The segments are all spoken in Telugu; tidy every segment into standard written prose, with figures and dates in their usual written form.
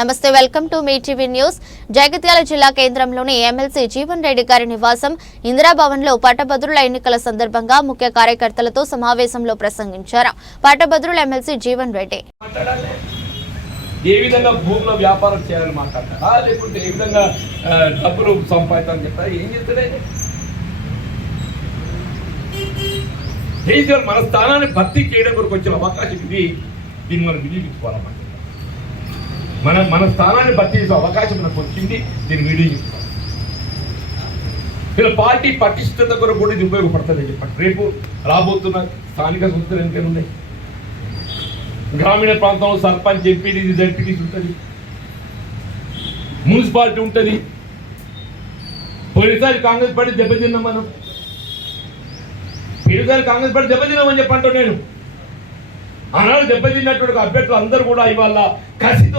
నమస్తే, welcome to me TV news. Jagtial జిల్లా కేంద్రంలోని ఎమ్మెల్సీ జీవన్ రెడ్డి గారి నివాసం ఇందిరాభవన్లో పట్టభద్రుల ఎన్నికల సందర్భంగా ముఖ్య కార్యకర్తలతో సమావేశంలో ప్రసంగించారు. పట్టభద్రుల ఎమ్మెల్సీ జీవన్ రెడ్డి ఏ విధంగా భూముల వ్యాపారం చేయాలని మాట్లాడతారా, లేకుంటే ఏ విధంగా డబ్బులు సంపాదించాలని చెప్తారా? ఏం చెప్తాడే మన స్థానాన్ని భర్తీ చేయడం కొరకు వచ్చిన అవకాశం ఇది. దీన్ని మనం వినియోగించుకోవాలన్నమాట. మన స్థానాన్ని భర్తీ చేసే అవకాశం మనకు వచ్చింది. దీన్ని వినియోగించుకోవాలి. వీళ్ళ పార్టీ పటిష్టత కొరకు కూడా ఇది ఉపయోగపడుతుంది అని చెప్పండి. రేపు రాబోతున్న స్థానిక సంస్థలు ఎన్నికలు ఉన్నాయి. గ్రామీణ ప్రాంతంలో సర్పంచ్, ఎంపీడీ, జడ్పీటీసీ ఉంటుంది, మున్సిపాలిటీ ఉంటుంది. పోయినసారి కాంగ్రెస్ పార్టీ దెబ్బతిన్నాం మనం. పోయినసారి కాంగ్రెస్ పార్టీ దెబ్బతిన్నామని చెప్పంటూ నేను ఆనాడు దెబ్బతిన్నటువంటి అభ్యర్థులు అందరూ కూడా ఇవాళ కసితో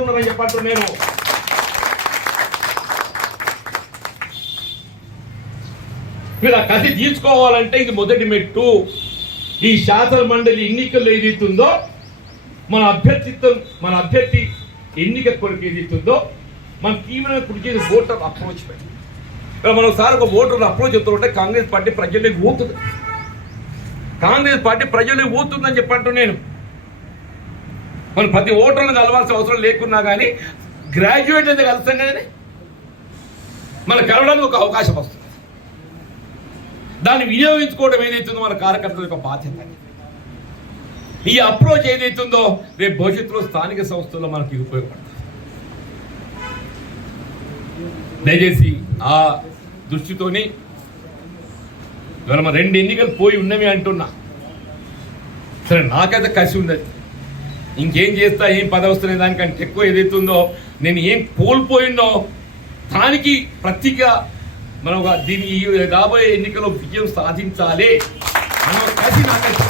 ఉన్నారని చెప్పంటూ నేను ఇలా కసి తీసుకోవాలంటే ఇది మొదటి మెట్టు. ఈ శాసన మండలి ఎన్నికల్లో ఏదైతుందో మన అభ్యర్థి ఎన్నిక కొరకు ఏదైతుందో మన తీవ్రంగా కృషి చేసి ఓటర్ అప్రోచ్ పెట్టి మనం ఒకసారి ఒక ఓటర్ అప్రోచ్ చెప్తుంటే కాంగ్రెస్ పార్టీ ప్రజల్లోకి పోతుంది. కాంగ్రెస్ పార్టీ ప్రజల్లోకి పోతుందని చెప్పంటూ నేను మనం ప్రతి ఓటర్లను కలవాల్సిన అవసరం లేకున్నా కానీ గ్రాడ్యుయేట్ అయితే కలుస్తాం కానీ మన కలవడానికి ఒక అవకాశం వస్తుంది. దాన్ని వినియోగించుకోవడం ఏదైతుందో మన కార్యకర్తల యొక్క బాధ్యత. ఈ అప్రోచ్ ఏదైతుందో రేపు భవిష్యత్తులో స్థానిక సంస్థల్లో మనకి ఉపయోగపడుతుంది. దయచేసి ఆ దృష్టితోని ఇవాళ మన 2 ఎన్నికలు పోయి ఉన్నవి అంటున్నా. సరే, నాకైతే కసి ఉండదు. ఇంకేం చేస్తా, ఏం పదవి వస్తున్న దానికంటే ఎక్కువ ఏదైతుందో నేను ఏం కోల్పోయిందో దానికి ప్రతిగా మనం దీన్ని రాబోయే ఎన్నికల్లో విజయం సాధించాలి అన్న కసి నాకైతే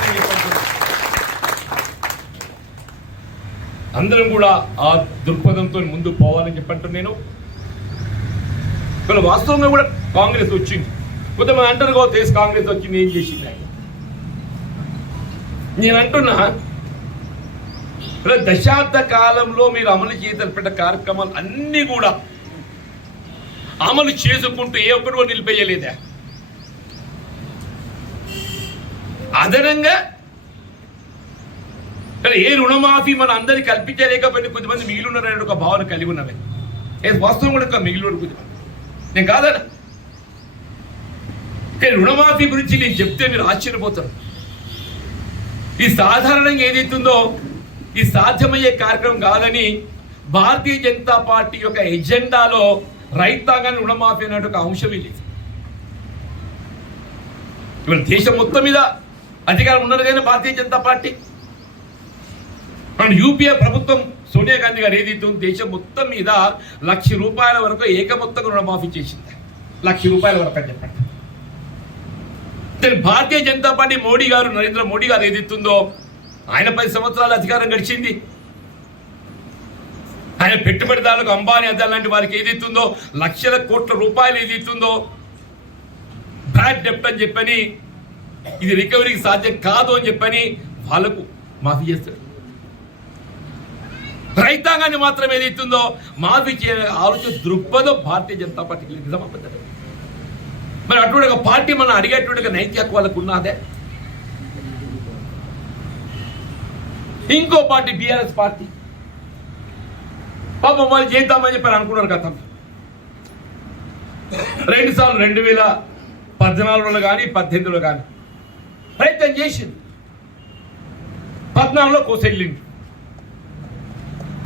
అందరం కూడా ఆ దృక్పథంతో ముందుకు పోవాలని చెప్పంటూ నేను ఇవాళ వాస్తవంగా కూడా కాంగ్రెస్ వచ్చింది. కొంతమంది అంటారు దేశ కాంగ్రెస్ వచ్చింది, ఏం చేసింది. నేను అంటున్నా, దశాబ్ద కాలంలో మీరు అమలు చేసిన కార్యక్రమాలు అన్నీ కూడా అమలు చేసుకుంటూ ఏ ఒక్కటి కూడా నిలిపేయలేదా? అదనంగా ఏ రుణమాఫీ మన అందరికి కల్పించలేకపోయినా కొద్దిమంది మిగిలిన్నారనే ఒక భావన కలిగి ఉన్నవే. వాస్తవం కూడా మిగిలిన కొద్దిమంది నేను కాదన్నా. కానీ రుణమాఫీ గురించి నేను చెప్తే మీరు ఆశ్చర్యపోతారు. ఈ సాధారణంగా ఏదైతుందో ఈ సాధ్యమయ్యే కార్యక్రమం కాదని భారతీయ జనతా పార్టీ యొక్క ఎజెండాలో రైతాంగాన్ని రుణమాఫీ అనే ఒక అంశం లేదు. ఇవాళ దేశం మొత్తం మీద అధికారం ఉన్నది కానీ భారతీయ జనతా పార్టీ యూపీఏ ప్రభుత్వం సోనియా గాంధీ గారు ఏదైతే దేశం మొత్తం మీద ₹1,00,000 వరకు ఏకమొత్తంగా రుణమాఫీ చేసింది. ₹1,00,000 వరకు అని చెప్పండి. భారతీయ జనతా పార్టీ మోడీ గారు, నరేంద్ర మోడీ గారు ఏదైతుందో ఆయన 10 సంవత్సరాల అధికారం గడిచింది. ఆయన పెట్టుబడిదారులకు, అంబానీ అదాని లాంటి వారికి ఏదైతుందో లక్షల కోట్ల రూపాయలు ఏదైతుందో బ్యాడ్ డెప్ట్ అని చెప్పని, ఇది రికవరీకి సాధ్యం కాదు అని చెప్పని వాళ్ళకు మాఫీ చేస్తాడు. రైతాంగాన్ని మాత్రం ఏదైతుందో మాఫీ చేయాలని ఆలోచన దృక్పథం భారతీయ జనతా పార్టీకి నిజమవుతుంది. మరి అటువంటి ఒక పార్టీ మనం అడిగేటువంటి నైతిక హక్కు ఉన్నదే. ఇంకో పార్టీ బీఆర్ఎస్ పార్టీ పాపం వాళ్ళు చేద్దామని చెప్పి అనుకున్నారు. గతంలో 2 సార్లు 2014లో కానీ 18లో కానీ ప్రయత్నం చేసింది. 14లో కోసెళ్ళింది.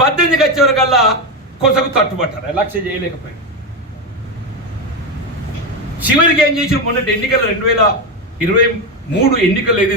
18కి వచ్చేవరకల్లా కొసకు తట్టుబట్టారు. లక్ష్య చేయలేకపోయాడు. చివరికి ఏం చేసిన మొన్నటి ఎన్నికలు 2023 ఎన్నికలు ఏది